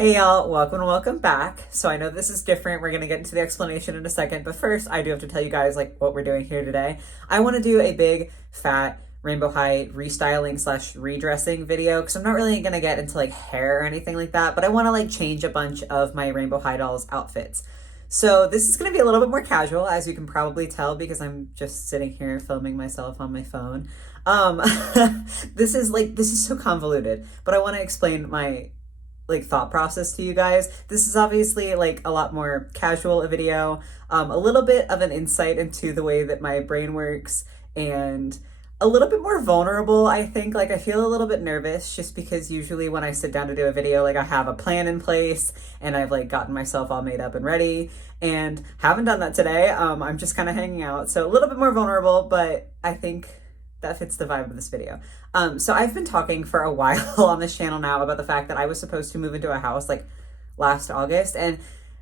Hey y'all, welcome and welcome back. So I know this is different. We're going to get into the explanation in a second, but first I do have to tell you guys like what we're doing here today. I want to do a big fat rainbow high restyling slash redressing video because I'm not really going to get into like hair or anything like that, but I want to like change a bunch of my rainbow high dolls outfits. So this is going to be a little bit more casual, as you can probably tell because I'm just sitting here filming myself on my phone. Um, this is so convoluted, but I want to explain my like thought process to you guys. This is obviously like a lot more casual a video, a little bit of an insight into the way that my brain works, and a little bit more vulnerable, I think. Like I feel a little bit nervous just because usually when I sit down to do a video, like I have a plan in place and I've like gotten myself all made up and ready, and haven't done that today. I'm just kind of hanging out. So a little bit more vulnerable, but I think that fits the vibe of this video. So I've been talking for a while on this channel now about the fact that I was supposed to move into a house like last August, and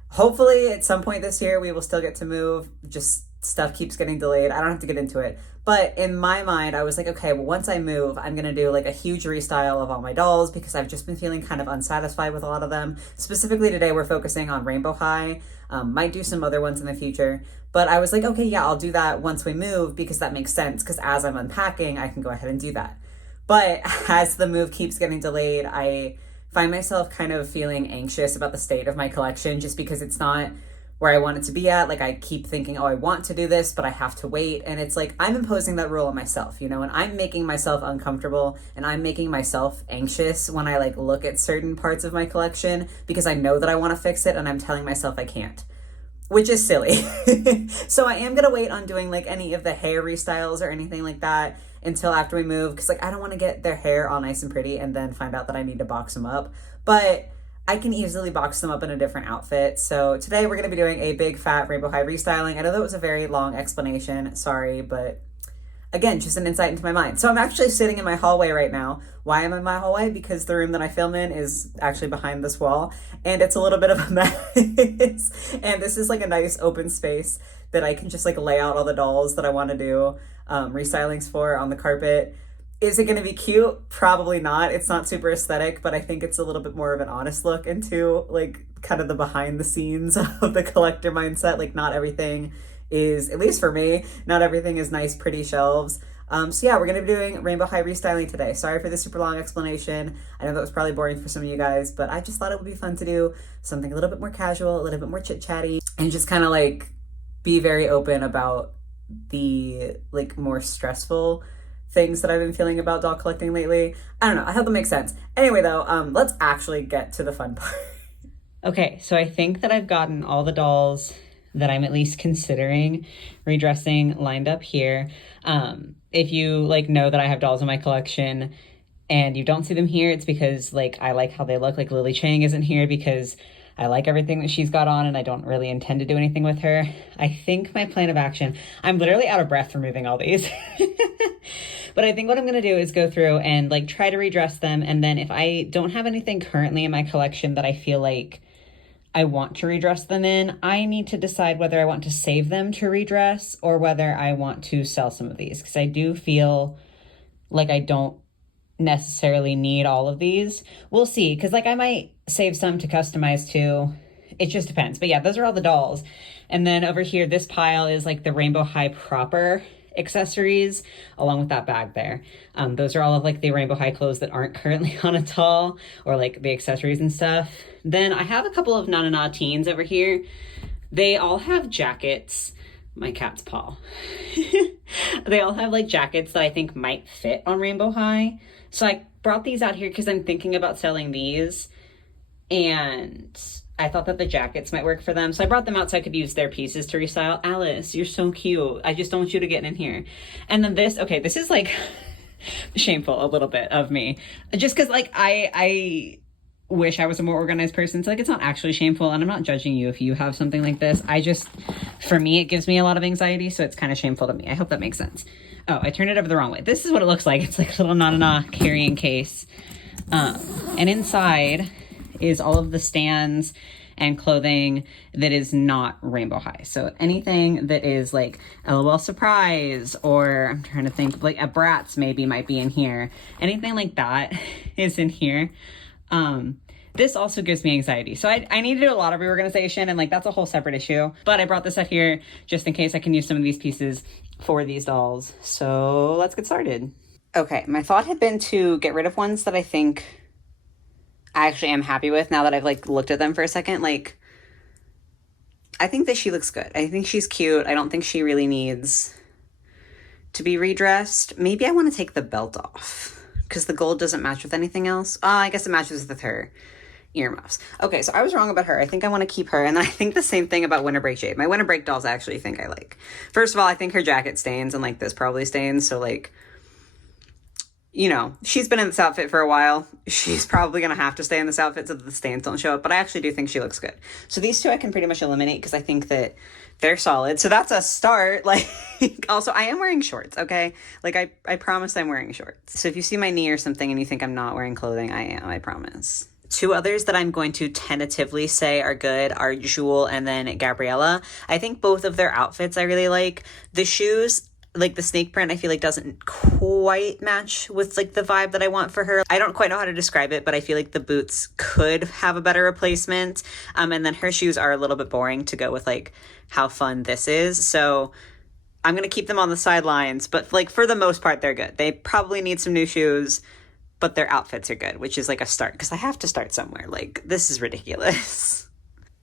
hopefully at some point this year we will still get to move. Just stuff keeps getting delayed. I don't have to get into it. But in my mind, I was like, okay, well, once I move, I'm going to do like a huge restyle of all my dolls because I've just been feeling kind of unsatisfied with a lot of them. Specifically today, we're focusing on Rainbow High. Might do some other ones in the future. But I was like, okay, yeah, I'll do that once we move because that makes sense, because as I'm unpacking, I can go ahead and do that. But as the move keeps getting delayed, I find myself kind of feeling anxious about the state of my collection just because it's not where I want it to be at. Like I keep thinking, oh, I want to do this, but I have to wait. And it's like, I'm imposing that rule on myself, you know, and I'm making myself uncomfortable and I'm making myself anxious when I like look at certain parts of my collection because I know that I want to fix it and I'm telling myself I can't, which is silly. So I am going to wait on doing like any of the hair restyles or anything like that until after we move, because like I don't want to get their hair all nice and pretty and then find out that I need to box them up. But I can easily box them up in a different outfit. So today we're going to be doing a big fat rainbow high restyling. I know that was a very long explanation, sorry, but again, just an insight into my mind. So I'm actually sitting in my hallway right now. Why am I in my hallway? Because the room that I film in is actually behind this wall and it's a little bit of a mess. And this is like a nice open space that I can just like lay out all the dolls that I want to do restylings for on the carpet. Is it going to be cute? Probably not. It's not super aesthetic, but I think it's a little bit more of an honest look into like kind of the behind the scenes of the collector mindset. Like not everything is, at least for me, not everything is nice, pretty shelves. So yeah, we're going to be doing Rainbow High restyling today. Sorry for the super long explanation. I know that was probably boring for some of you guys, but I just thought it would be fun to do something a little bit more casual, a little bit more chit chatty, and just kind of like be very open about the like more stressful things that I've been feeling about doll collecting lately. I don't know. I hope that makes sense. Anyway, though, let's actually get to the fun part. Okay, so I think that I've gotten all the dolls that I'm at least considering redressing lined up here. If you like know that I have dolls in my collection and you don't see them here, it's because like I like how they look. Like Lily Chang isn't here because I like everything that she's got on and I don't really intend to do anything with her. I think my plan of action, I'm literally out of breath from moving all these. But I think what I'm going to do is go through and like try to redress them. And then if I don't have anything currently in my collection that I feel like I want to redress them in, I need to decide whether I want to save them to redress or whether I want to sell some of these. Because I do feel like I don't necessarily need all of these. We'll see, because like I might save some to customize too. It just depends. But yeah, those are all the dolls. And then over here, this pile is like the Rainbow High proper accessories along with that bag there. Those are all of like the Rainbow High clothes that aren't currently on a doll, or like the accessories and stuff. Then I have a couple of Na Na Na teens over here. They all have jackets. My cat's paw. They all have like jackets that I think might fit on Rainbow High. So I brought these out here because I'm thinking about selling these, and I thought that the jackets might work for them. So I brought them out so I could use their pieces to restyle. Alice, you're so cute. I just don't want you to get in here. And then this, okay, this is like shameful a little bit of me. Just because like I wish I was a more organized person. So like it's not actually shameful, and I'm not judging you if you have something like this. I just, for me, it gives me a lot of anxiety, so it's kind of shameful to me. I hope that makes sense. Oh, I turned it over the wrong way. This is what it looks like. It's like a little Na Na Na carrying case. And inside is all of the stands and clothing that is not Rainbow High. So anything that is like LOL Surprise, or I'm trying to think, like a Bratz maybe might be in here. Anything like that is in here. This also gives me anxiety. So I need to do a lot of reorganization, and like that's a whole separate issue. But I brought this out here just in case I can use some of these pieces for these dolls. So let's get started. Okay, my thought had been to get rid of ones that I think I actually am happy with now that I've like looked at them for a second. Like, I think that she looks good. I think she's cute. I don't think she really needs to be redressed. Maybe I want to take the belt off because the gold doesn't match with anything else. I guess it matches with her earmuffs. Okay, so I was wrong about her. I think I want to keep her. And then I think the same thing about Winter Break Jade. My Winter Break dolls I actually think I like. First of all, I think her jacket stains, and like this probably stains. So like, you know, she's been in this outfit for a while. She's probably going to have to stay in this outfit so that the stains don't show up. But I actually do think she looks good. So these two I can pretty much eliminate because I think that they're solid. So that's a start. Like, also, I am wearing shorts, okay? Like, I promise I'm wearing shorts. So if you see my knee or something and you think I'm not wearing clothing, I am, I promise. Two others that I'm going to tentatively say are good are Jewel and then Gabriella. I think both of their outfits I really like. The shoes, like the snake print, I feel like doesn't quite match with like the vibe that I want for her. I don't quite know how to describe it, but I feel like the boots could have a better replacement. And then her shoes are a little bit boring to go with like how fun this is. So I'm going to keep them on the sidelines, but like for the most part, they're good. They probably need some new shoes, but their outfits are good, which is like a start because I have to start somewhere. Like, this is ridiculous.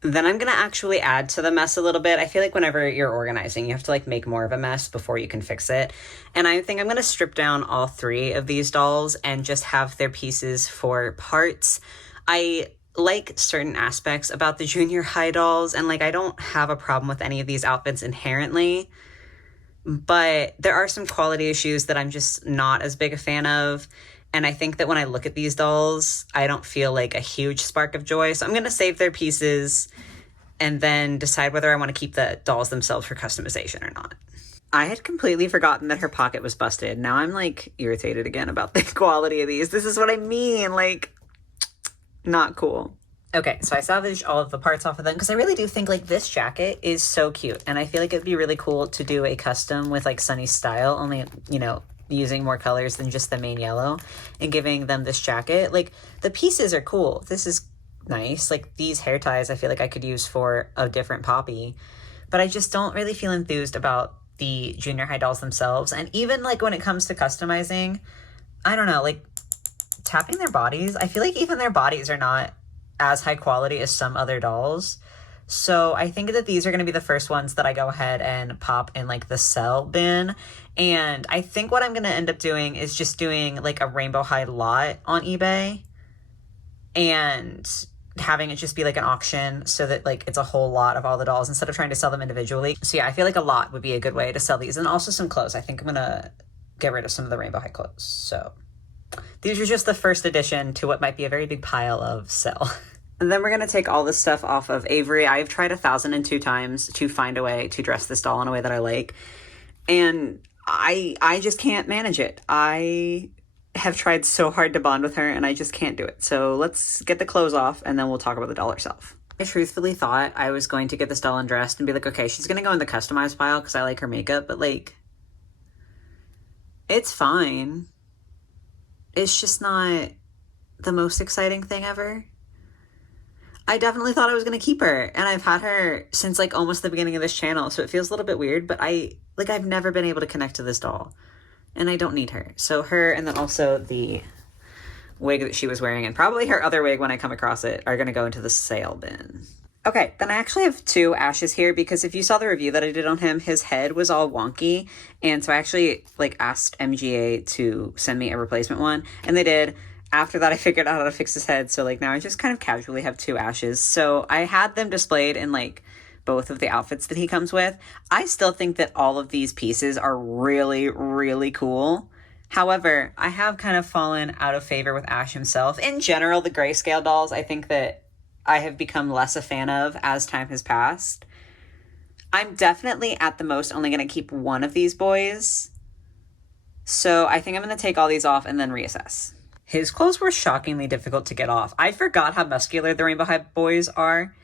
Then I'm going to actually add to the mess a little bit. I feel like whenever you're organizing, you have to like make more of a mess before you can fix it. And I think I'm going to strip down all three of these dolls and just have their pieces for parts. I like certain aspects about the junior high dolls, and like I don't have a problem with any of these outfits inherently, but there are some quality issues that I'm just not as big a fan of. And I think that when I look at these dolls, I don't feel like a huge spark of joy. So I'm going to save their pieces and then decide whether I want to keep the dolls themselves for customization or not. I had completely forgotten that her pocket was busted. Now I'm like irritated again about the quality of these. This is what I mean. Like, not cool. Okay, so I salvaged all of the parts off of them because I really do think like this jacket is so cute. And I feel like it'd be really cool to do a custom with like Sunny's style, only, you know, using more colors than just the main yellow and giving them this jacket. Like, the pieces are cool. This is nice. Like, these hair ties I feel like I could use for a different Poppy, but I just don't really feel enthused about the junior high dolls themselves. And even like when it comes to customizing, I don't know, like tapping their bodies, I feel like even their bodies are not as high quality as some other dolls. So I think that these are going to be the first ones that I go ahead and pop in like the sell bin. And I think what I'm going to end up doing is just doing like a rainbow high lot on eBay and having it just be like an auction so that like it's a whole lot of all the dolls instead of trying to sell them individually. So yeah, I feel like a lot would be a good way to sell these. And also some clothes. I think I'm going to get rid of some of the rainbow high clothes. So these are just the first addition to what might be a very big pile of sell. And then we're going to take all this stuff off of Avery. I've tried 1,002 times to find a way to dress this doll in a way that I like. And I just can't manage it. I have tried so hard to bond with her and I just can't do it. So let's get the clothes off and then we'll talk about the doll herself. I truthfully thought I was going to get this doll undressed and be like, okay, she's going to go in the customized pile because I like her makeup. But like, it's fine. It's just not the most exciting thing ever. I definitely thought I was going to keep her, and I've had her since like almost the beginning of this channel, so it feels a little bit weird, but I've never been able to connect to this doll, and I don't need her. So her, and then also the wig that she was wearing, and probably her other wig when I come across it, are going to go into the sale bin. Okay, then I actually have two Ashes here, because if you saw the review that I did on him, his head was all wonky, and so I actually like asked MGA to send me a replacement one, and they did. After that, I figured out how to fix his head, so like now I just kind of casually have two Ashes. So I had them displayed in like both of the outfits that he comes with. I still think that all of these pieces are really, really cool. However, I have kind of fallen out of favor with Ash himself. In general, the grayscale dolls, I think that I have become less a fan of as time has passed. I'm definitely at the most only going to keep one of these boys. So I think I'm going to take all these off and then reassess. His clothes were shockingly difficult to get off. I forgot how muscular the Rainbow High boys are.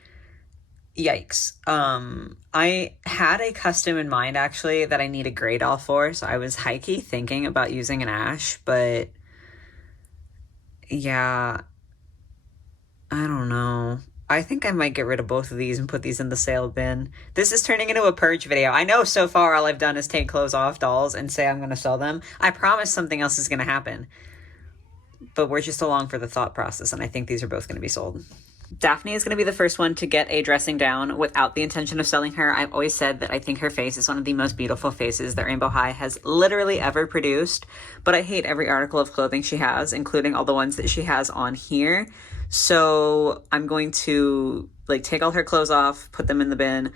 Yikes. I had a custom in mind, actually, that I need a gray doll for, so I was high-key thinking about using an Ash, but yeah, I don't know. I think I might get rid of both of these and put these in the sale bin. This is turning into a Purge video. I know so far all I've done is take clothes off dolls and say I'm going to sell them. I promise something else is going to happen. But we're just along for the thought process, and I think these are both going to be sold. Daphne is going to be the first one to get a dressing down without the intention of selling her. I've always said that I think her face is one of the most beautiful faces that Rainbow High has literally ever produced, but I hate every article of clothing she has, including all the ones that she has on here. So I'm going to like take all her clothes off, put them in the bin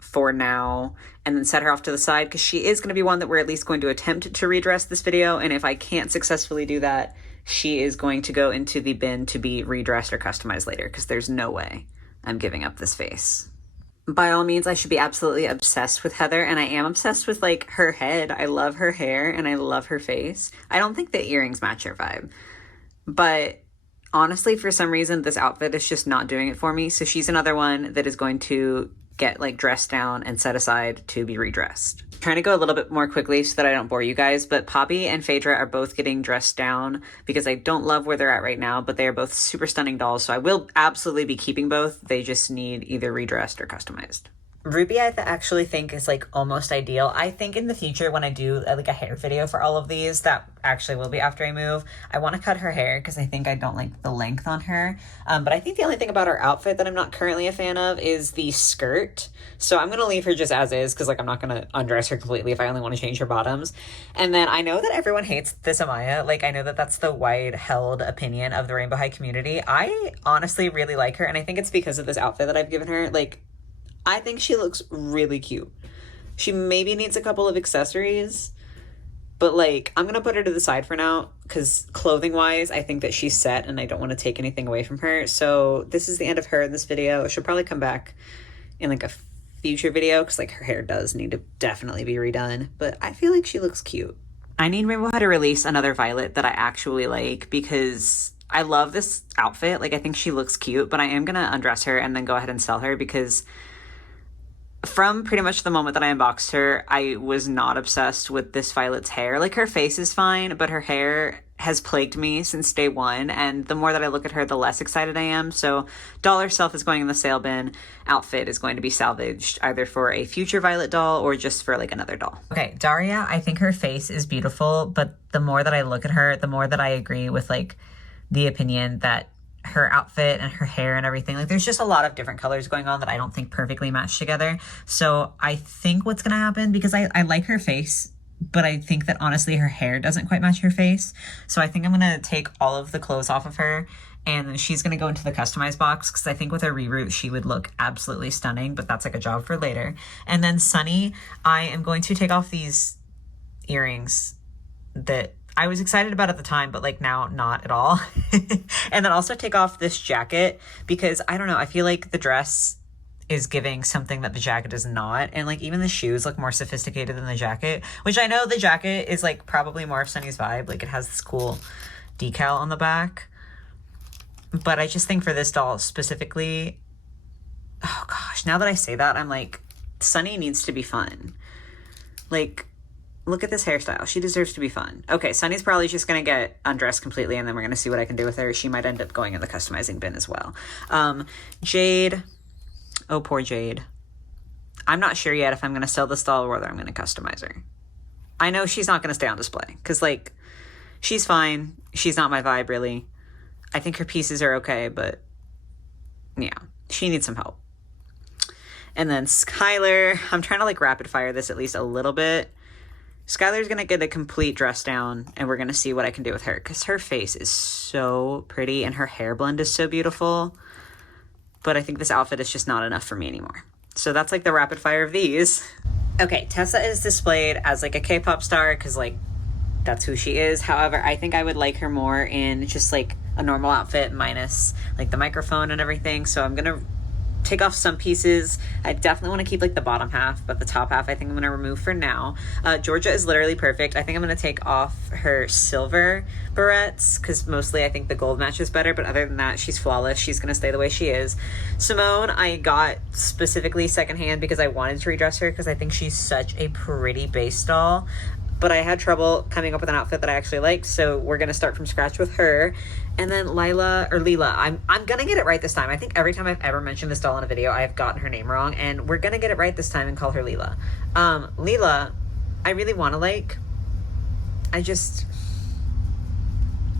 for now, and then set her off to the side because she is going to be one that we're at least going to attempt to redress this video, and if I can't successfully do that, she is going to go into the bin to be redressed or customized later because there's no way I'm giving up this face. By all means, I should be absolutely obsessed with Heather, and I am obsessed with like her head. I love her hair and I love her face. I don't think the earrings match her vibe, but honestly, for some reason, this outfit is just not doing it for me. So she's another one that is going to get like dressed down and set aside to be redressed. I'm trying to go a little bit more quickly so that I don't bore you guys, but Poppy and Phaedra are both getting dressed down because I don't love where they're at right now, but they are both super stunning dolls, so I will absolutely be keeping both. They just need either redressed or customized. Ruby, I actually think is like almost ideal. I think in the future when I do like a hair video for all of these, that actually will be after I move, I want to cut her hair because I think I don't like the length on her. But I think the only thing about her outfit that I'm not currently a fan of is the skirt. So I'm going to leave her just as is because like I'm not going to undress her completely if I only want to change her bottoms. And then I know that everyone hates this Amaya. Like I know that that's the wide held opinion of the Rainbow High community. I honestly really like her, and I think it's because of this outfit that I've given her. Like I think she looks really cute. She maybe needs a couple of accessories, but like I'm gonna put her to the side for now because clothing wise I think that she's set and I don't want to take anything away from her. So this is the end of her in this video. She'll probably come back in like a future video because like her hair does need to definitely be redone, but I feel like she looks cute. I need Rainbow High to release another Violet that I actually like because I love this outfit. Like I think she looks cute, but I am gonna undress her and then go ahead and sell her because from pretty much the moment that I unboxed her, I was not obsessed with this Violet's hair. Like her face is fine, but her hair has plagued me since day one, and the more that I look at her, the less excited I am. So doll herself is going in the sale bin. Outfit is going to be salvaged either for a future Violet doll or just for like another doll. Okay, Daria, I think her face is beautiful, but the more that I look at her, the more that I agree with like the opinion that her outfit and her hair and everything, like there's just a lot of different colors going on that I don't think perfectly match together. So I think what's gonna happen, because I like her face, but I think that honestly her hair doesn't quite match her face. So I think I'm gonna take all of the clothes off of her and then she's gonna go into the customized box because I think with her reroute she would look absolutely stunning, but that's like a job for later. And then Sunny, I am going to take off these earrings that I was excited about at the time, but like now not at all. And then also take off this jacket because I don't know, I feel like the dress is giving something that the jacket is not. And like even the shoes look more sophisticated than the jacket, which I know the jacket is like probably more of Sunny's vibe. Like it has this cool decal on the back. But I just think for this doll specifically, oh gosh, now that I say that, I'm like, Sunny needs to be fun. Like, look at this hairstyle. She deserves to be fun. Okay, Sunny's probably just going to get undressed completely, and then we're going to see what I can do with her. She might end up going in the customizing bin as well. Jade. Oh, poor Jade. I'm not sure yet if I'm going to sell this doll or whether I'm going to customize her. I know she's not going to stay on display because, like, she's fine. She's not my vibe, really. I think her pieces are okay, but, yeah, she needs some help. And then Skylar. I'm trying to, like, rapid fire this at least a little bit. Skylar's going to get a complete dress down, and we're going to see what I can do with her, because her face is so pretty, and her hair blend is so beautiful. But I think this outfit is just not enough for me anymore. So that's, like, the rapid fire of these. Okay, Tessa is displayed as, like, a K-pop star, because, like, that's who she is. However, I think I would like her more in just, like, a normal outfit minus, like, the microphone and everything. So I'm going to take off some pieces. I definitely want to keep like the bottom half, but the top half I think I'm going to remove for now. Georgia is literally perfect. I think I'm going to take off her silver barrettes because mostly I think the gold matches better, but other than that, she's flawless. She's going to stay the way she is. Simone, I got specifically secondhand because I wanted to redress her because I think she's such a pretty base doll. but I had trouble coming up with an outfit that I actually liked, so we're gonna start from scratch with her. And then Leela, I'm gonna get it right this time. I think every time I've ever mentioned this doll in a video, I've gotten her name wrong, and we're gonna get it right this time and call her Leela. Leela, I really wanna like, I don't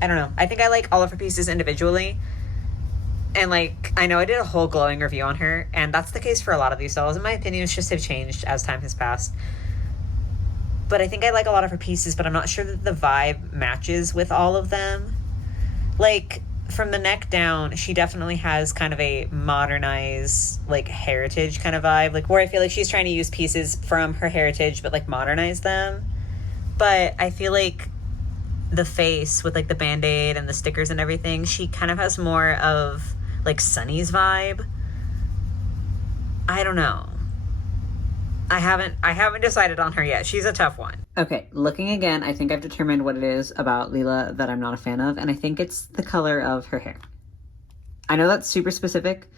know. I think I like all of her pieces individually. And like, I know I did a whole glowing review on her, and that's the case for a lot of these dolls. In my opinion, it's just have changed as time has passed. But I think I like a lot of her pieces, but I'm not sure that the vibe matches with all of them. Like, from the neck down, she definitely has kind of a modernized, like, heritage kind of vibe. Like, where I feel like she's trying to use pieces from her heritage, but, like, modernize them. But I feel like the face with, like, the Band-Aid and the stickers and everything, she kind of has more of, like, Sunny's vibe. I don't know. I haven't decided on her yet. She's a tough one. Okay, looking again, I think I've determined what it is about Leela that I'm not a fan of, and I think it's the color of her hair. I know that's super specific,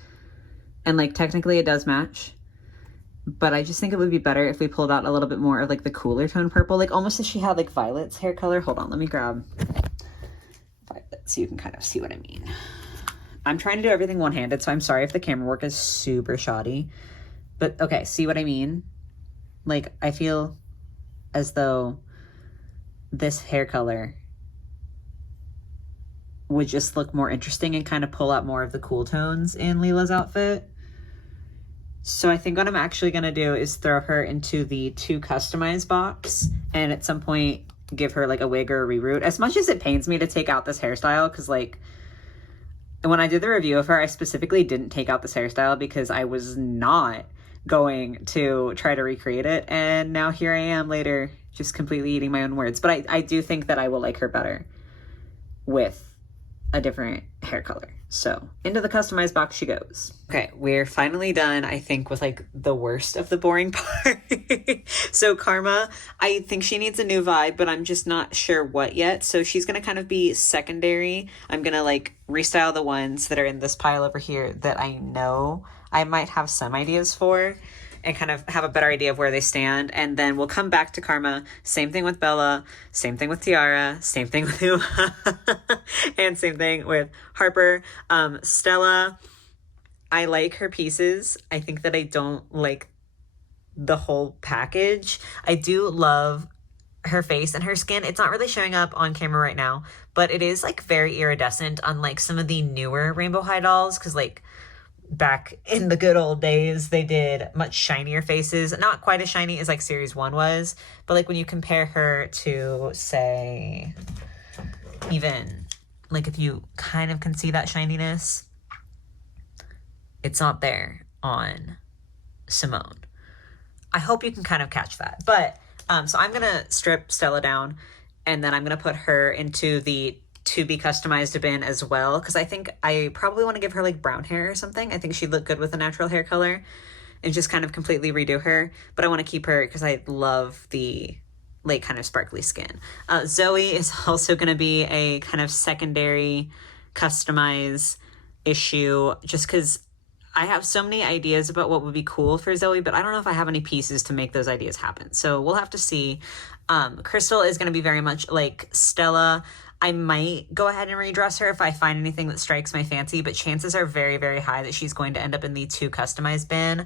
and like technically it does match, but I just think it would be better if we pulled out a little bit more of like the cooler tone purple, like almost as she had like Violet's hair color. Hold on, let me grab Violet so you can kind of see what I mean. I'm trying to do everything one-handed, so I'm sorry if the camera work is super shoddy, but okay, see what I mean? Like, I feel as though this hair color would just look more interesting and kind of pull out more of the cool tones in Leela's outfit. So I think what I'm actually going to do is throw her into the to customize box and at some point give her like a wig or a reroot. As much as it pains me to take out this hairstyle, because like when I did the review of her, I specifically didn't take out this hairstyle because I was not going to try to recreate it, and now here I am later just completely eating my own words. But I do think that I will like her better with a different hair color. So into the customized box she goes. Okay, we're finally done, I think, with like the worst of the boring part. So Karma, I think she needs a new vibe, but I'm just not sure what yet. So she's gonna kind of be secondary. I'm gonna like restyle the ones that are in this pile over here that I know I might have some ideas for and kind of have a better idea of where they stand. And then we'll come back to Karma. Same thing with Bella, same thing with Tiara, same thing with Uma, and same thing with Harper. Stella, I like her pieces. I think that I don't like the whole package. I do love her face and her skin. It's not really showing up on camera right now, but it is like very iridescent, unlike some of the newer Rainbow High dolls, because like back in the good old days, they did much shinier faces. Not quite as shiny as like series 1 was, but like when you compare her to, say, even like if you kind of can see that shininess, it's not there on Simone. I hope you can kind of catch that. But so I'm gonna strip Stella down, and then I'm gonna put her into the to be customized bin as well, because I think I probably want to give her like brown hair or something. I think she'd look good with a natural hair color and just kind of completely redo her, but I want to keep her because I love the like kind of sparkly skin. Zoe is also going to be a kind of secondary customize issue, just because I have so many ideas about what would be cool for Zoe, but I don't know if I have any pieces to make those ideas happen. So we'll have to see. Crystal is going to be very much like Stella. I might go ahead and redress her if I find anything that strikes my fancy, but chances are very, very high that she's going to end up in the to customize bin.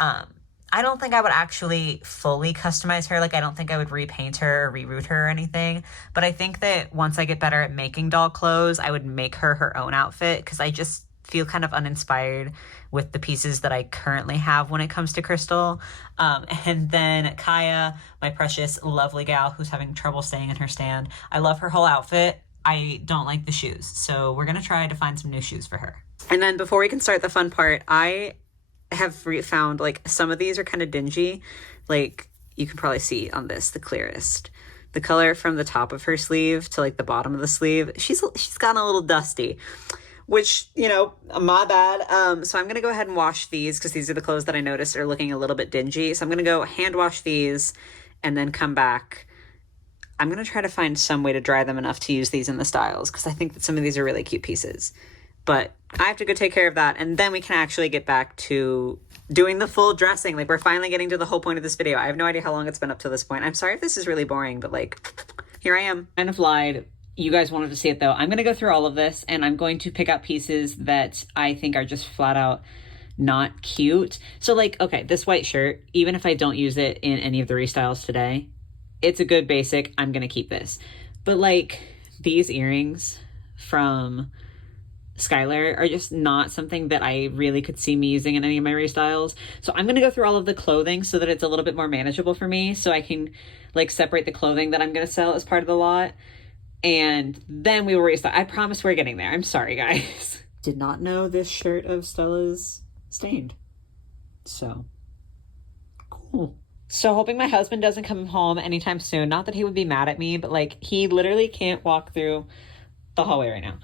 I don't think I would actually fully customize her. Like, I don't think I would repaint her or reroot her or anything. But I think that once I get better at making doll clothes, I would make her her own outfit, because I just feel kind of uninspired with the pieces that I currently have when it comes to Crystal. And then Kaya, my precious lovely gal who's having trouble staying in her stand. I love her whole outfit. I don't like the shoes. So we're going to try to find some new shoes for her. And then before we can start the fun part, I have found like some of these are kind of dingy. Like you can probably see on this, the clearest. The color from the top of her sleeve to like the bottom of the sleeve, she's gotten a little dusty, which, you know, my bad. So I'm going to go ahead and wash these, because these are the clothes that I noticed are looking a little bit dingy. So I'm going to go hand wash these and then come back. I'm going to try to find some way to dry them enough to use these in the styles, because I think that some of these are really cute pieces. But I have to go take care of that, and then we can actually get back to doing the full dressing. Like, we're finally getting to the whole point of this video. I have no idea how long it's been up to this point. I'm sorry if this is really boring, but like, here I am. Kind of lied. You guys wanted to see it though. I'm gonna go through all of this, and I'm going to pick out pieces that I think are just flat out not cute. So like, okay, this white shirt, even if I don't use it in any of the restyles today, it's a good basic. I'm gonna keep this. But like, these earrings from Skylar are just not something that I really could see me using in any of my restyles. So I'm going to go through all of the clothing so that it's a little bit more manageable for me, so I can like separate the clothing that I'm going to sell as part of the lot, and then we will restyle. I promise we're getting there. I'm sorry, guys. Did not know this shirt of Stella's stained. So cool. So hoping my husband doesn't come home anytime soon. Not that he would be mad at me, but like, he literally can't walk through the hallway right now.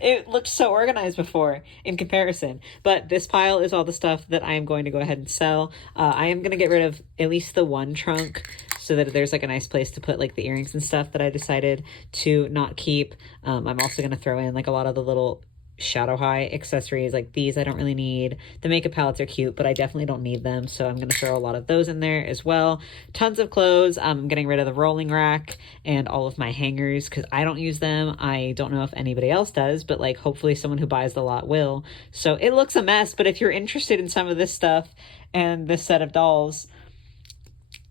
It looked so organized before in comparison, but this pile is all the stuff that I am going to go ahead and sell. I am going to get rid of at least the one trunk so that there's like a nice place to put like the earrings and stuff that I decided to not keep. I'm also going to throw in like a lot of the little shadow high accessories. Like these I don't really need. The makeup palettes are cute, but I definitely don't need them, so I'm gonna throw a lot of those in there as well. Tons of clothes. I'm getting rid of the rolling rack and all of my hangers because I don't use them. I don't know if anybody else does, but like, hopefully someone who buys the lot will. So it looks a mess, but if you're interested in some of this stuff and this set of dolls,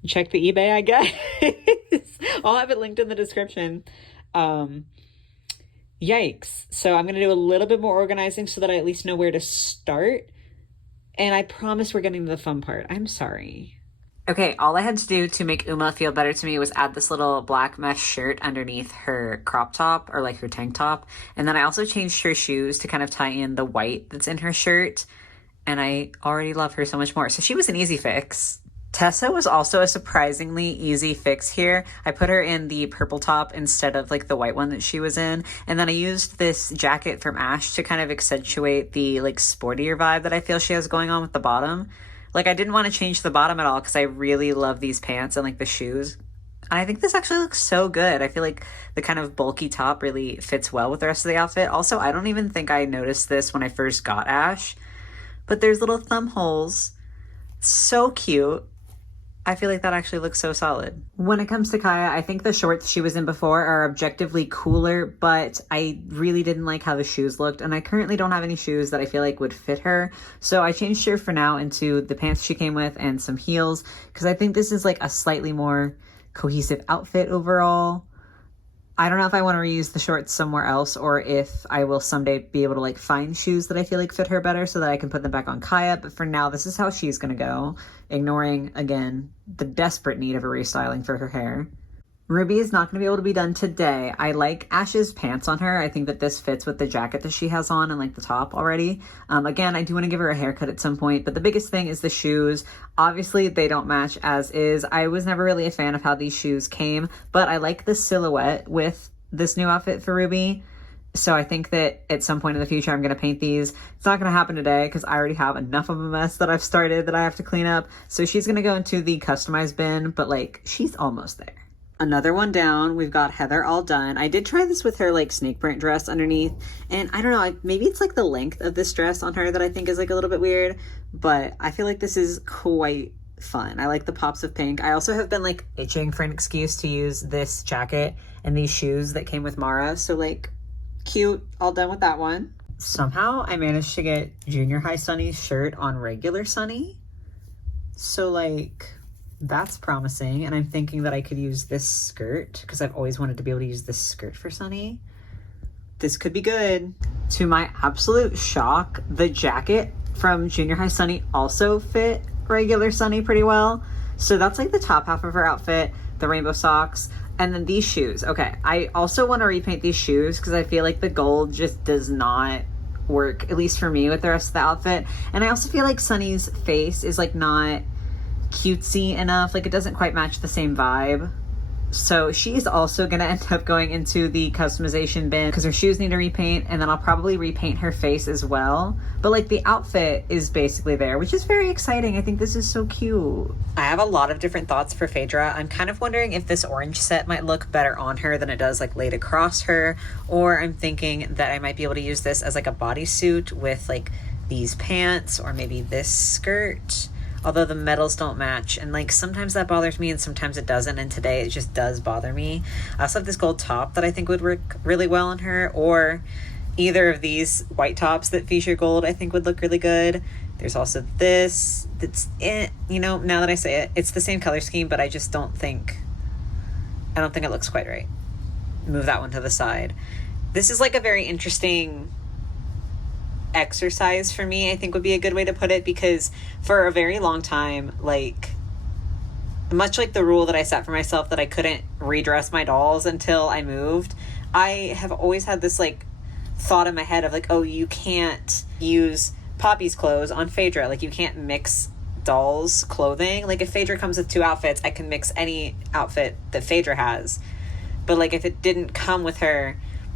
check the eBay, I guess. I'll have it linked in the description. Yikes. So I'm going to do a little bit more organizing so that I at least know where to start. And I promise we're getting to the fun part. I'm sorry. Okay, all I had to do to make Uma feel better to me was add this little black mesh shirt underneath her crop top, or like her tank top. And then I also changed her shoes to kind of tie in the white that's in her shirt. And I already love her so much more. So she was an easy fix. Tessa was also a surprisingly easy fix here. I put her in the purple top instead of like the white one that she was in. And then I used this jacket from Ash to kind of accentuate the like sportier vibe that I feel she has going on with the bottom. Like, I didn't want to change the bottom at all because I really love these pants and like the shoes. And I think this actually looks so good. I feel like the kind of bulky top really fits well with the rest of the outfit. Also, I don't even think I noticed this when I first got Ash, but there's little thumb holes. So cute. I feel like that actually looks so solid. When it comes to Kaya, I think the shorts she was in before are objectively cooler, but I really didn't like how the shoes looked, and I currently don't have any shoes that I feel like would fit her. So I changed her for now into the pants she came with and some heels, because I think this is like a slightly more cohesive outfit overall. I don't know if I want to reuse the shorts somewhere else, or if I will someday be able to like find shoes that I feel like fit her better so that I can put them back on Kaya. But for now, this is how she's going to go, ignoring, again, the desperate need of a restyling for her hair. Ruby is not going to be able to be done today. I like Ash's pants on her. I think that this fits with the jacket that she has on and like the top already. Again, I do want to give her a haircut at some point, but the biggest thing is the shoes. Obviously, they don't match as is. I was never really a fan of how these shoes came, but I like the silhouette with this new outfit for Ruby. So I think that at some point in the future, I'm going to paint these. It's not going to happen today because I already have enough of a mess that I've started that I have to clean up. So she's going to go into the customized bin, but like, she's almost there. Another one down. We've got Heather all done. I did try this with her like snake print dress underneath, and I don't know, maybe it's like the length of this dress on her that I think is like a little bit weird, but I feel like this is quite fun. I like the pops of pink. I also have been like itching for an excuse to use this jacket and these shoes that came with Mara, so like, cute. All done with that one. Somehow I managed to get junior high Sunny's shirt on regular Sunny, so like, that's promising. And I'm thinking that I could use this skirt because I've always wanted to be able to use this skirt for Sunny. This could be good. To my absolute shock, the jacket from junior high Sunny also fit regular Sunny pretty well. So that's like the top half of her outfit, the rainbow socks, and then these shoes. Okay, I also want to repaint these shoes because I feel like the gold just does not work, at least for me, with the rest of the outfit. And I also feel like Sunny's face is like not cutesy enough. Like, it doesn't quite match the same vibe. So she's also gonna end up going into the customization bin because her shoes need to repaint, and then I'll probably repaint her face as well. But like the outfit is basically there, which is very exciting. I think this is so cute. I have a lot of different thoughts for Phaedra. I'm kind of wondering if this orange set might look better on her than it does like laid across her, or I'm thinking that I might be able to use this as like a bodysuit with like these pants or maybe this skirt. Although the metals don't match, and like sometimes that bothers me and sometimes it doesn't, and today it just does bother me. I also have this gold top that I think would work really well on her, or either of these white tops that feature gold I think would look really good. There's also this that's it, you know, now that I say it, it's the same color scheme, but I don't think it looks quite right. Move that one to the side. This is like a very interesting exercise for me, I think would be a good way to put it, because for a very long time, like much like the rule that I set for myself that I couldn't redress my dolls until I moved, I have always had this like thought in my head of like, oh, you can't use Poppy's clothes on Phaedra, like you can't mix dolls clothing. Like if Phaedra comes with 2 outfits, I can mix any outfit that Phaedra has, but like if it didn't come with her,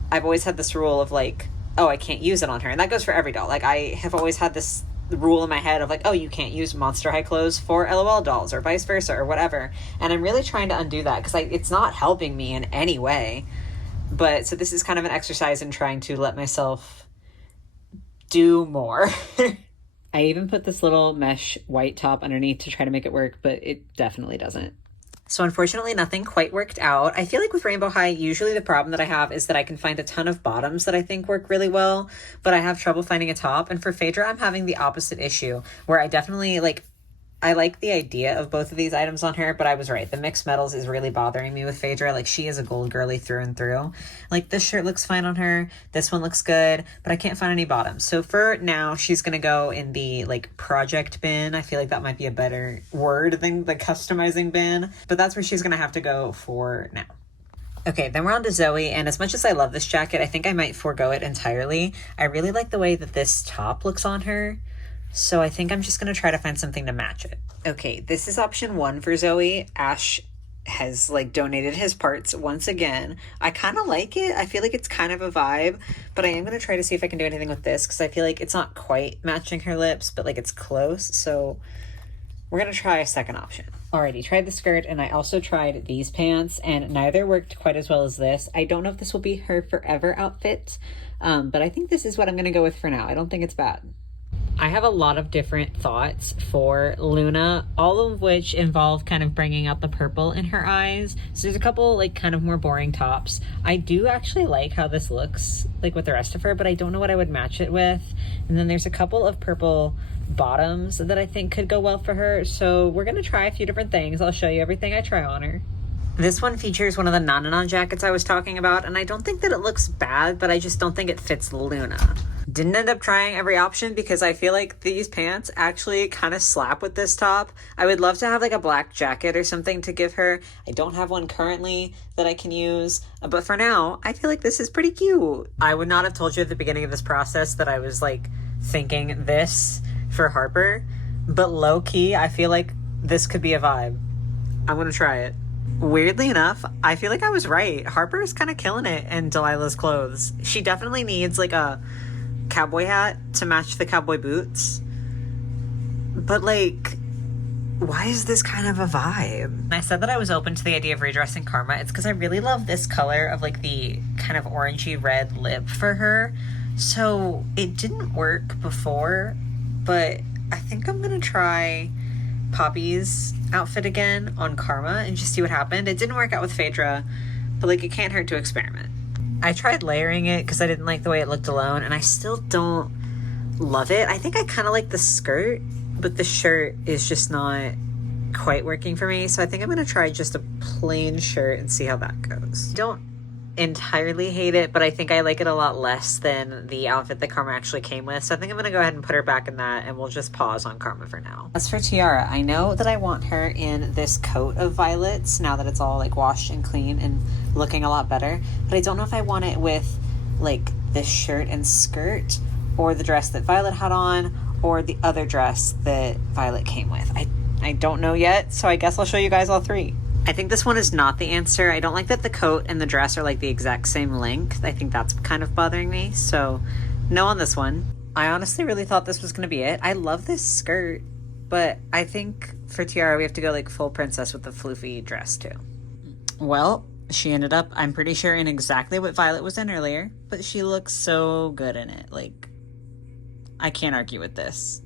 I've always had this rule of like, oh, I can't use it on her. And that goes for every doll. Like I have always had this rule in my head of like, oh, you can't use Monster High clothes for LOL dolls or vice versa or whatever. And I'm really trying to undo that because it's not helping me in any way. But so this is kind of an exercise in trying to let myself do more. I even put this little mesh white top underneath to try to make it work, but it definitely doesn't. So unfortunately, nothing quite worked out. I feel like with Rainbow High, usually the problem that I have is that I can find a ton of bottoms that I think work really well, but I have trouble finding a top. And for Phaedra, I'm having the opposite issue, where I definitely I like the idea of both of these items on her, but I was right. The mixed metals is really bothering me with Phaedra. Like she is a gold girly through and through. Like this shirt looks fine on her. This one looks good, but I can't find any bottoms. So for now, she's going to go in the like project bin. I feel like that might be a better word than the customizing bin, but that's where she's going to have to go for now. Okay, then we're on to Zoe, and as much as I love this jacket, I think I might forego it entirely. I really like the way that this top looks on her. So I think I'm just going to try to find something to match it. Okay, this is option 1 for Zoe. Ash has like donated his parts once again. I kind of like it. I feel like it's kind of a vibe, but I am going to try to see if I can do anything with this because I feel like it's not quite matching her lips, but like it's close. So we're going to try a second option. Alrighty, tried the skirt, and I also tried these pants, and neither worked quite as well as this. I don't know if this will be her forever outfit, but I think this is what I'm going to go with for now. I don't think it's bad. I have a lot of different thoughts for Luna, all of which involve kind of bringing out the purple in her eyes. So there's a couple like kind of more boring tops. I do actually like how this looks like with the rest of her, but I don't know what I would match it with. And then there's a couple of purple bottoms that I think could go well for her. So we're going to try a few different things. I'll show you everything I try on her. This one features one of the Nananon jackets I was talking about, and I don't think that it looks bad, but I just don't think it fits Luna. Didn't end up trying every option because I feel like these pants actually kind of slap with this top. I would love to have like a black jacket or something to give her. I don't have one currently that I can use, but for now, I feel like this is pretty cute. I would not have told you at the beginning of this process that I was like thinking this for Harper, but low key, I feel like this could be a vibe. I'm gonna try it. Weirdly enough, I feel like I was right. Harper is kind of killing it in Delilah's clothes. She definitely needs like a cowboy hat to match the cowboy boots. But like, why is this kind of a vibe? I said that I was open to the idea of redressing Karma. It's because I really love this color of like the kind of orangey red lip for her. So it didn't work before, but I think I'm gonna try Poppy's outfit again on Karma and just see what happened. It didn't work out with Phaedra, but like it can't hurt to experiment. I tried layering it because I didn't like the way it looked alone, and I still don't love it. I think I kind of like the skirt, but the shirt is just not quite working for me, so I think I'm gonna try just a plain shirt and see how that goes. Don't entirely hate it, but I think I like it a lot less than the outfit that Karma actually came with, so I think I'm gonna go ahead and put her back in that, and we'll just pause on Karma for now. As for Tiara, I know that I want her in this coat of violets now that it's all like washed and clean and looking a lot better, but I don't know if I want it with like this shirt and skirt or the dress that Violet had on or the other dress that Violet came with. I don't know yet, so I guess I'll show you guys all three. I think this one is not the answer. I don't like that the coat and the dress are like the exact same length. I think that's kind of bothering me. So no on this one. I honestly really thought this was going to be it. I love this skirt, but I think for Tiara we have to go like full princess with the floofy dress too. Well, she ended up, I'm pretty sure, in exactly what Violet was in earlier, but she looks so good in it. Like, I can't argue with this.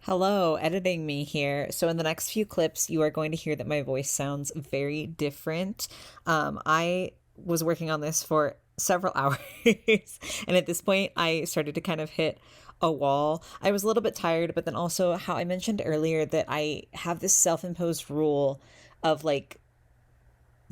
Hello, editing me here. So in the next few clips, you are going to hear that my voice sounds very different. I was working on this for several hours, and at this point, I started to kind of hit a wall. I was a little bit tired, but then also how I mentioned earlier that I have this self-imposed rule of like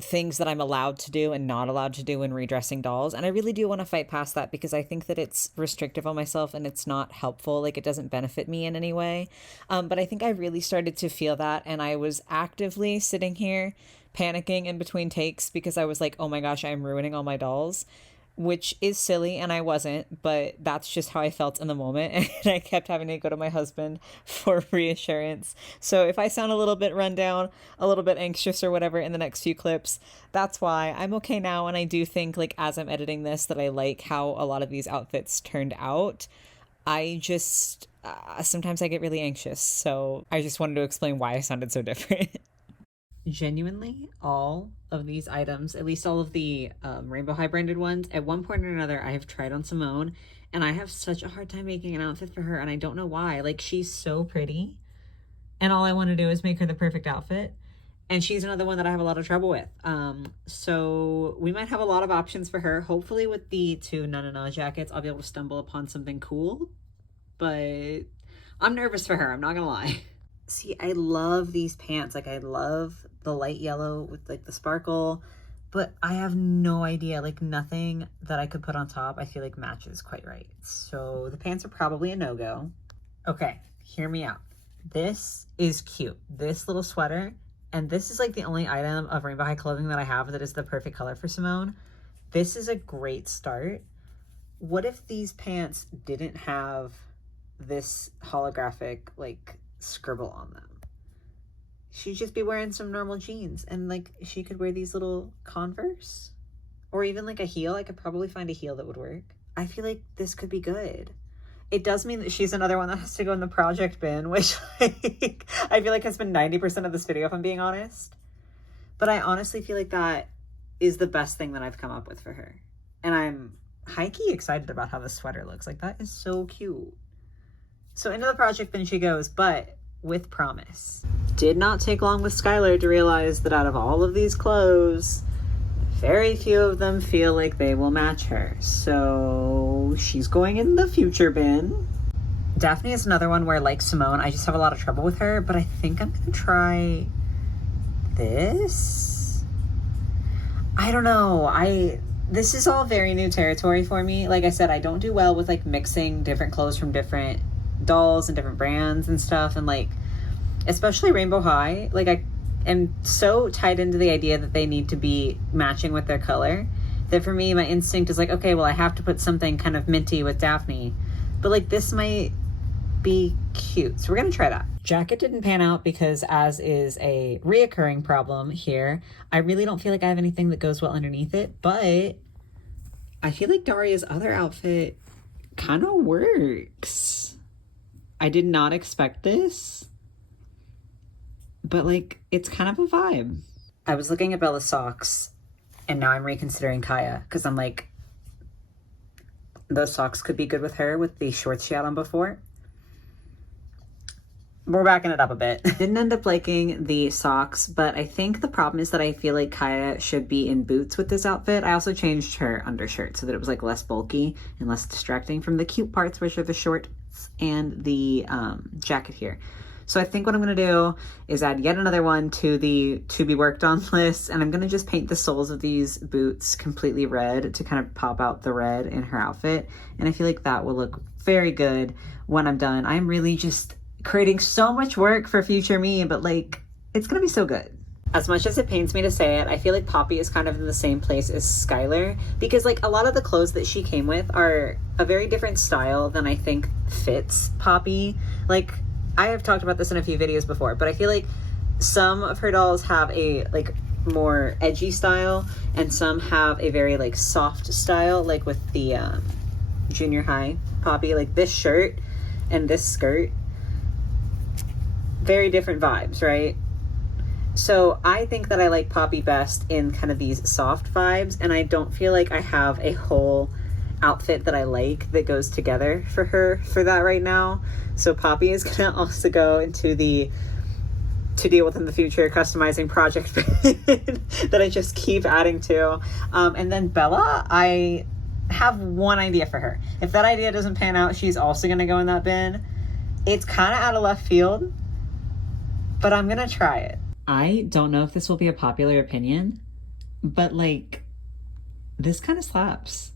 things that I'm allowed to do and not allowed to do when redressing dolls. And I really do want to fight past that because I think that it's restrictive on myself and it's not helpful. Like it doesn't benefit me in any way. But I think I really started to feel that. And I was actively sitting here panicking in between takes because I was like, oh my gosh, I'm ruining all my dolls, which is silly, and I wasn't, but that's just how I felt in the moment, and I kept having to go to my husband for reassurance. So if I sound a little bit run down, a little bit anxious or whatever in the next few clips, that's why. I'm okay now, and I do think, like, as I'm editing this, that I like how a lot of these outfits turned out. I just, sometimes I get really anxious, so I just wanted to explain why I sounded so different. Genuinely, all of these items, at least all of the Rainbow High branded ones, at one point or another I have tried on Simone, and I have such a hard time making an outfit for her, and I don't know why. Like, she's so pretty, and all I want to do is make her the perfect outfit, and she's another one that I have a lot of trouble with. So we might have a lot of options for her. Hopefully with the 2 Na Na Na jackets I'll be able to stumble upon something cool, but I'm nervous for her, I'm not gonna lie. See, I love these pants. Like, I love the light yellow with like the sparkle, but I have no idea, like nothing that I could put on top I feel like matches quite right. So the pants are probably a no-go. Okay, hear me out. This is cute. This little sweater, and this is like the only item of Rainbow High clothing that I have that is the perfect color for Simone. This is a great start. What if these pants didn't have this holographic like scribble on them? She'd just be wearing some normal jeans, and like she could wear these little Converse or even like a heel. I could probably find a heel that would work. I feel like this could be good. It does mean that she's another one that has to go in the project bin, which like, I feel like has been 90% of this video if I'm being honest. But I honestly feel like that is the best thing that I've come up with for her. And I'm high-key excited about how this sweater looks. Like, that is so cute. So into the project bin she goes, but with promise. Did not take long with Skylar to realize that out of all of these clothes, very few of them feel like they will match her. So she's going in the future bin. Daphne is another one where, like Simone, I just have a lot of trouble with her, but I think I'm gonna try this. I don't know. This is all very new territory for me. Like I said, I don't do well with like mixing different clothes from different dolls and different brands and stuff, and like especially Rainbow High, like I am so tied into the idea that they need to be matching with their color that for me my instinct is like, okay, well I have to put something kind of minty with Daphne, but like this might be cute, so we're gonna try that. Jacket didn't pan out because, as is a reoccurring problem here, I really don't feel like I have anything that goes well underneath it, but I feel like Daria's other outfit kind of works. I did not expect this, but like it's kind of a vibe. I was looking at Bella's socks and now I'm reconsidering Kaya because I'm like, those socks could be good with her with the shorts she had on before. We're backing it up a bit. Didn't end up liking the socks, but I think the problem is that I feel like Kaya should be in boots with this outfit. I also changed her undershirt so that it was like less bulky and less distracting from the cute parts, which are the shorts and the jacket here. So I think what I'm gonna do is add yet another one to the to be worked on list, and I'm gonna just paint the soles of these boots completely red to kind of pop out the red in her outfit. And I feel like that will look very good when I'm done. I'm really just creating so much work for future me, but like, it's gonna be so good. As much as it pains me to say it, I feel like Poppy is kind of in the same place as Skylar, because like a lot of the clothes that she came with are a very different style than I think fits Poppy. Like, I have talked about this in a few videos before, but I feel like some of her dolls have a like more edgy style, and some have a very like soft style, like with the junior high Poppy. Like this shirt and this skirt, very different vibes, right? So I think that I like Poppy best in kind of these soft vibes, and I don't feel like I have a whole outfit that I like that goes together for her for that right now. So Poppy is gonna also go into the to deal with in the future customizing project that I just keep adding to. And then Bella, I have one idea for her. If that idea doesn't pan out, she's also gonna go in that bin. It's kind of out of left field, but I'm gonna try it. I don't know if this will be a popular opinion, but like, this kind of slaps.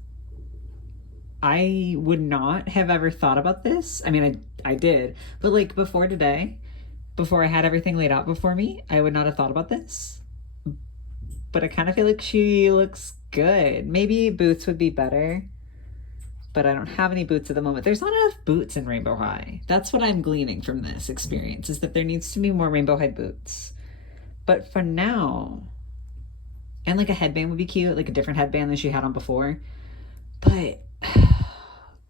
I would not have ever thought about this. I mean, I did, but like before today, before I had everything laid out before me, I would not have thought about this. But I kind of feel like she looks good. Maybe boots would be better, but I don't have any boots at the moment. There's not enough boots in Rainbow High. That's what I'm gleaning from this experience, is that there needs to be more Rainbow High boots. But for now, and like a headband would be cute, like a different headband than she had on before. But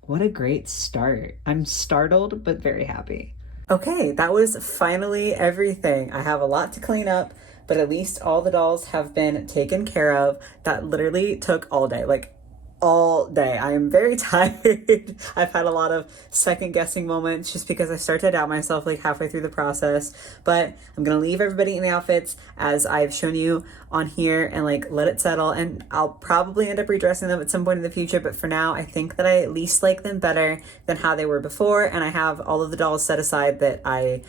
what a great start. I'm startled, but very happy. Okay, that was finally everything. I have a lot to clean up, but at least all the dolls have been taken care of. That literally took all day, like all day. I am very tired. I've had a lot of second guessing moments just because I start to doubt myself like halfway through the process, but I'm gonna leave everybody in the outfits as I've shown you on here and like let it settle, and I'll probably end up redressing them at some point in the future, but for now I think that I at least like them better than how they were before, and I have all of the dolls set aside that I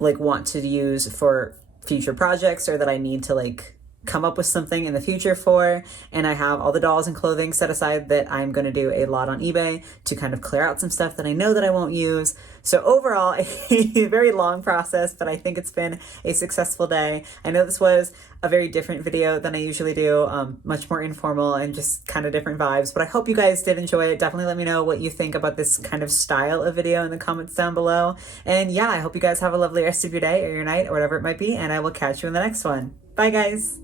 like want to use for future projects or that I need to like come up with something in the future for, and I have all the dolls and clothing set aside that I'm going to do a lot on eBay to kind of clear out some stuff that I know that I won't use. So overall, a very long process, but I think it's been a successful day. I know this was a very different video than I usually do, much more informal and just kind of different vibes, but I hope you guys did enjoy it. Definitely let me know what you think about this kind of style of video in the comments down below. And yeah, I hope you guys have a lovely rest of your day or your night or whatever it might be, and I will catch you in the next one. Bye guys!